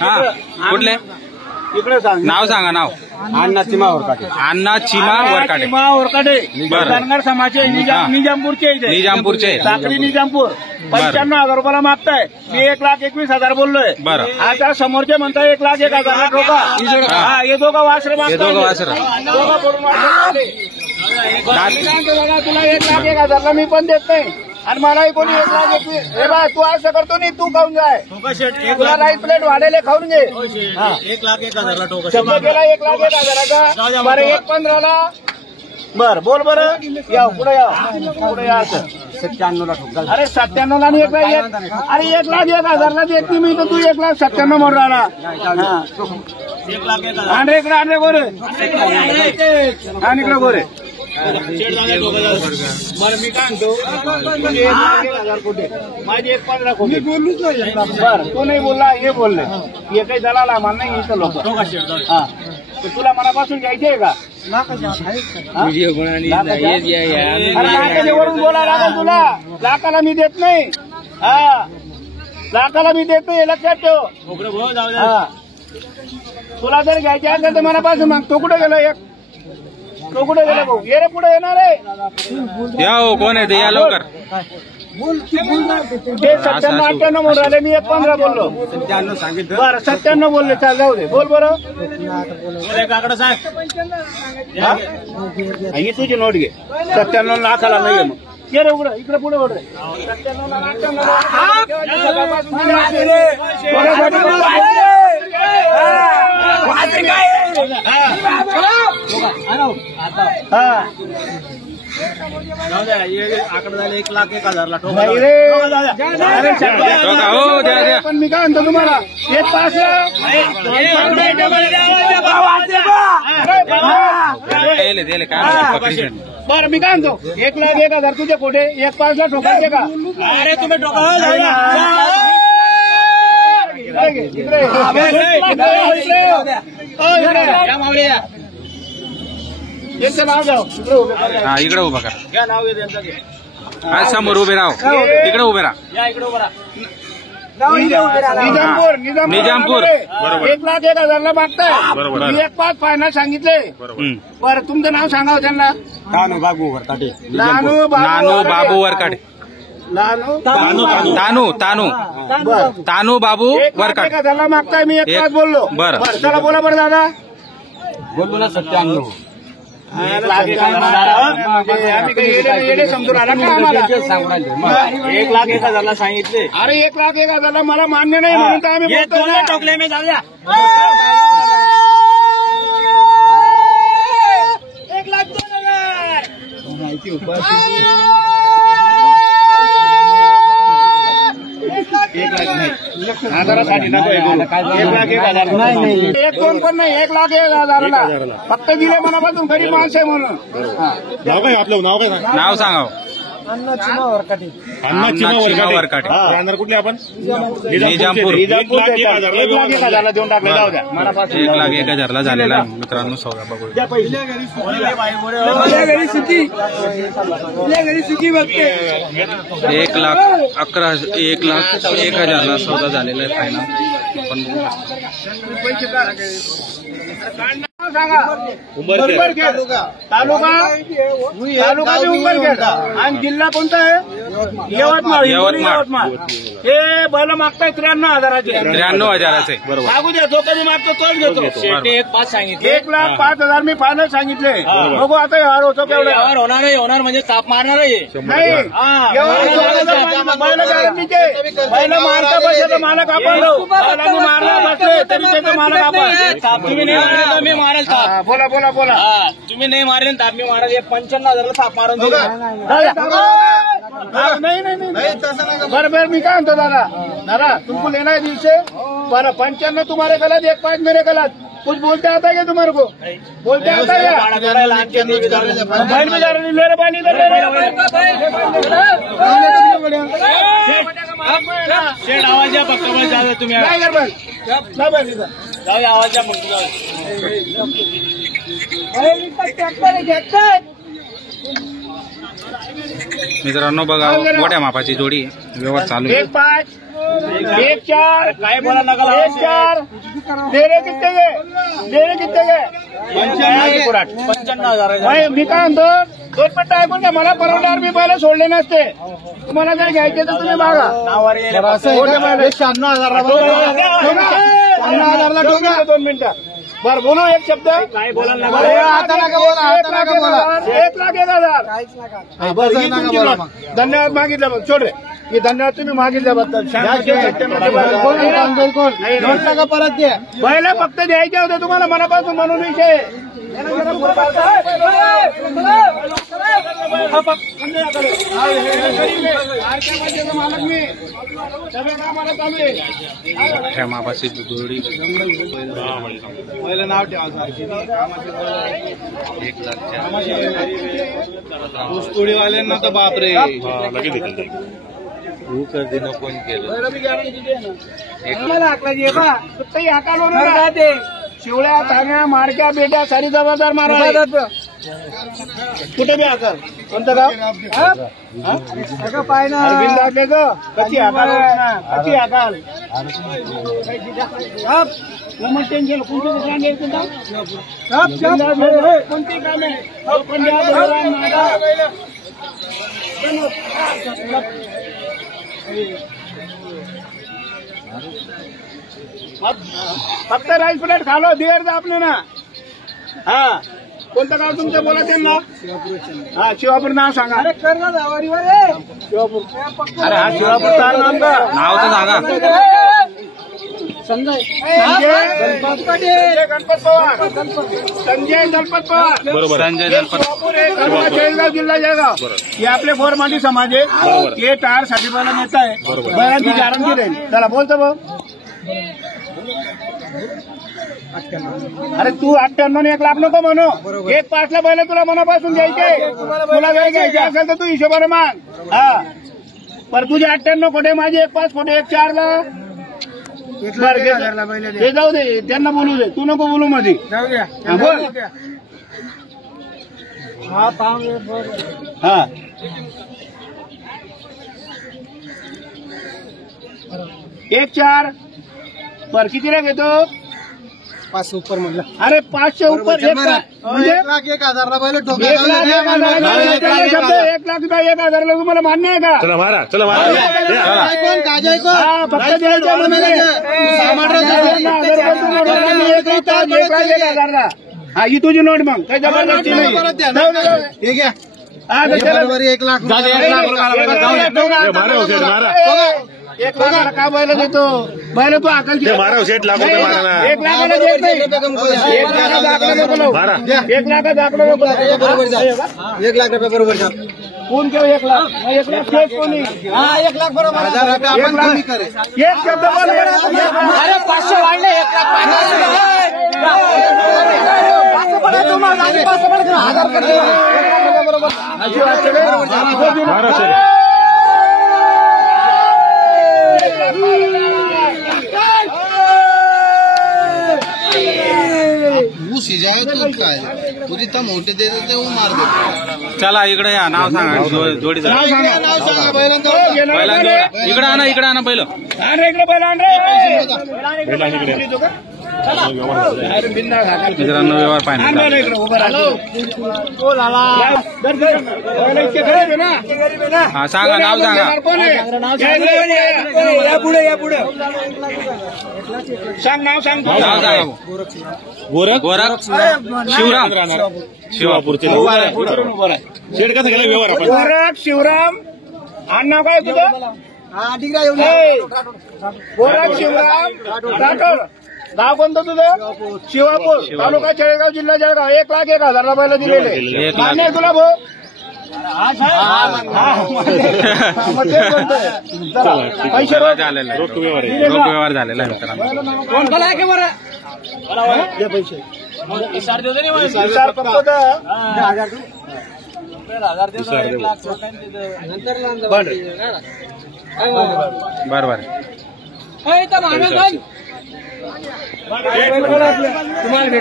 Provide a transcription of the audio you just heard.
हा कुठले इकडे सांग नाव सांगा नाव अण्णा चिमा वरकाटे अण्णा चिमा वरकाटे वरकाटे बरं. धनगर समाजचे निजामपूरचे इथे निजामपूरचे साखरी निजामपूर 95,000 रुपयाला मागताय मी 1,21,000 बोललोय बरं आता समोरचे म्हणताय 1,01,000 ठोका हा हे दोघं वासरे हे दोघं वासरं. तुला 1,01,000 मी पण देत नाही आणि मलाही कोणी 1,21,000 हे बा तू असं करतो नाही तू खाऊन जाय तुला राईस प्लेट वाढेले खाऊन घे 1,01,000 शब्द केला 1,01,000 बरं 1,15,000 बर बोल बरं या पुढे या असं 97ला ठोका अरे 97 आणि 1,01,000 अरे 1,01,000 देत नाही मी तर तू 1,97 म्हणून राहिला आणि इकडे गोरे आणि इकडे गोरे बरं मी काय म्हणतो 1,01,000 कुठे माझे 1,15,000 कुठे बरं तो नाही बोलला हे बोलले हे काही दलाल आम्हाला नाही इथं लोक हा तर तुला मनापासून घ्यायचे का वरून बोला लागेल तुला लाखाला मी देत नाही हा लाखाला मी देत नाही लक्षात ठेव हा तुला जर घ्यायचे असेल तर मनापासून मग तो कुठे गेला एक तो कुठे गेला भाऊ ये रे पुढे येणार आहे या हो कोण आहे ते या लवकर ते 97-98 म्हणून राहिले मी 1,15,000 बोललो 97 सांगितलं बरं 97 बोलले चाल जाऊ दे बोल बरं ही तुझी नोट घे 97 लाखाला नाहीये मग ये रे उघडं इकडे पुढे ओढ रे 1,01,000 ठोका नाही रे पण मी काय म्हणतो तुम्हाला 1,05,000 बरं मी काय म्हणतो 1,01,000 तुझे कोठे 1,05,000 ठोकायचे का अरे तुम्ही ठोका यांचं नाव जाऊ हा इकडे उभा करा घ्या नाव घे त्यांचं घे आज समोर उभे राहा इकडे उभे राहा या इकडे उभं निजामपूर निजामपूर. बरोबर. 1,01,000 मागताय बरोबर. मी 1,05,000 फायनल सांगितले बरं तुमचं नाव सांगा त्यांना तानू बाबू वरकाटे नानू नानू बाबू वरकाटे नानू तानू तानू तानू बाबू वरकाटे 1,01,000 मागताय मी 1,05,000 बोललो बरं. चला बोला बरं दादा बोललो ना 97 आम्ही काही येडे समजून आला का आम्हाला 1,01,000 सांगितले अरे 1,01,000 मला मान्य नाही म्हणून तर आम्ही बोलतोय ना. टोकले मी जाऊया 1,00,000साठी नको 1,01,000 नाही 1,02 पण नाही 1,01,000 फक्त दिले मनापासून गरीब माणसं आहे म्हणून नाव काय आपलं नाव काय नाव सांगा अण्णा चिमा वरकाटे अण्णा चिमा वरकाटे राहणार कुठले आपण निजामपूर 1,01,000 देऊन टाकले जाऊ द्या मनापासून 1,01,000 झालेला आहे मित्रांनो सौदा बघू द्या पैसे घरी सुखी बघते 1,11,000 सौदा झालेला आहे फायनल पण सांगा उंबरखेड तालुका बी उंबरखेड आणि जिल्हा कोणता आहे यवतमाळ हे बैल मागताय 93,000चे 93,000 बरोबर सांगू द्या जो कधी मागतो तोच घेतो 1,05,000 सांगितले 1,05,000 मी फायनल सांगितले बघू आता व्यवहार होतो केवढा होणार म्हणजे ताप मारणार आहे नाही बैल गॅरंटीचे बैल मारता बसले तर मालक आपण बैलांनी मारला बसले तरी त्याचं मालक आपण तुम्ही नाही मारेल तर मी मारेल ताप बोला बोला बोला तुम्ही नाही मारेल ताप मी मारेल 95,000 ताप मारून नहीं नहीं नहीं बराबर मी काय म्हणतो दादा दादा तुमको लेना है दिल से 95 तुम्हारे गलत 1,05,000 मेरे गलत कुछ बोलते आता है क्या तुम्हारे को बोलते आता है बैल में जा रहे ले रहे पानी शेड आवाज या पक्का जाऊ तुम्ही जाऊ आवाज या मोठी मित्रांनो बघा मोठ्या मापाची जोडी व्यवहार चालू आहे. 1-5 1-4 काय बोला नका 1-4 तेरे कितने गए 95,000 भाई मी काय म्हणतो 2 पट्टा ऐकून घ्या. मला परवडणार मी पहिले सोडले नसते. तुम्हाला जर घ्यायचे तर तुम्ही मागा. 50,000ला ठोका. 2 मिनिटं बरं बोलू एक शब्द. काय बोला नका आता नका बोला, आता नका बोला. 1,01,000 धन्यवाद मागितलं मग छोड रे. हे धन्यवाद तुम्ही मागितल्याबद्दल. परत द्या. पहिला फक्त द्यायचे होते तुम्हाला मनापासून म्हणून विषय. मालक मी सगळे कामाला चालू आहे. मोठ्या मापाची जोडी पहिलं नाव ठेवा. ऊसतोडीवाल्यांना तर बापरे शिवळ्या चांगल्या माडक्या बेट्या सारी जबाबदार मारा. कुठे बी आकार कोणतं गाव अरविंद आले ग कशी आकार कशी आकार टेन्शन कोणतं दुकान द्यायचं कोणती कामे फक्त राईस प्लेट खालो देर आपले ना. हा कोणतं गाव तुमचं बोला त्यांना. हा शिवापूर नाव सांगा. शिवापूर. अरे हा शिवापूरचा नाम का नाव तर सांगा. संजय गणपत पवार. संजय गणपत पवार. संजय दलपत. जळगाव जिल्हा जळगाव. हे आपले फोरमाटी समाज आहे. हे टायर साठी मला नेता आहे. बैलांची गॅरंटी राहील. चला बोलतो भाऊ. अरे तू 98 1 लाख नको म्हणू. 1-5ला बैल तुला मनापासून घ्यायचे. तुला जर घ्यायचे असेल तर तू हिशोबाने माग. हा पर तुझे 98 खोटे माझे 1-5 खोटे 1-4ला ते जाऊ दे. त्यांना बोलू दे. तू नको बोलू मध्ये. बोल. हा 1-4 पर कितीला घेतो. 5 ऊपर म्हणलं. अरे 500 ऊपर म्हणजे 1,01,000 बैल 1,00,000 तुम्हाला मान्य आहे का. चला मारा चला मारा हा फक्त द्यायचं हा ही तुझी नोट मग काही जबरदस्ती नाही. 1,00,000 1 लाखाला का बैल देतो. बैल तू अकल मारा सेठ लाख रुपये मारा ना. 1 लाखाला देत नाही. 1 लाखाचा आकडा नको लावू. 1 लाखाचा आकडा नको लावू. 1,00,000 रुपये बरोबर. कोण केलं 1 लाख. 1 लाख शेत कोणी. 1,00,000 बरोबर. 1,000 रुपये आपण कमी करे. एक शब्द बोल. अरे 500 वाढले. 1,00,000 जितना मोठे देते ते वो मार देते. चला इकडे या. नाव सांगा जोडीचं. नाव सांगा इकडे आणा इकडे आणा पहिलं. इकडे बैल आण रे. मित्रांनो व्यवहार पाहिजे. हा सांगा नाव सांगा. सांग नाव सांग. नाव सांगा. गोरख शिवराम शिवापूरचे शेठ कसं गेला व्यवहार आपण. गोरख शिवराम. आणि नाव काय तुझं. गोरख शिवराम राठोड. गाव कोणतं तुझं. शिवापूर तालुका जळगाव जिल्हा जळगाव. 1,01,000 बैल दिलेले. 1 लाख. मान्य तुला भाऊ. पैसे झालेला आहे. रोख व्यवहार आहे. रोख व्यवहार झालेला आहे मित्रांनो. सरकार फक्त बरोबर. तुम्हाला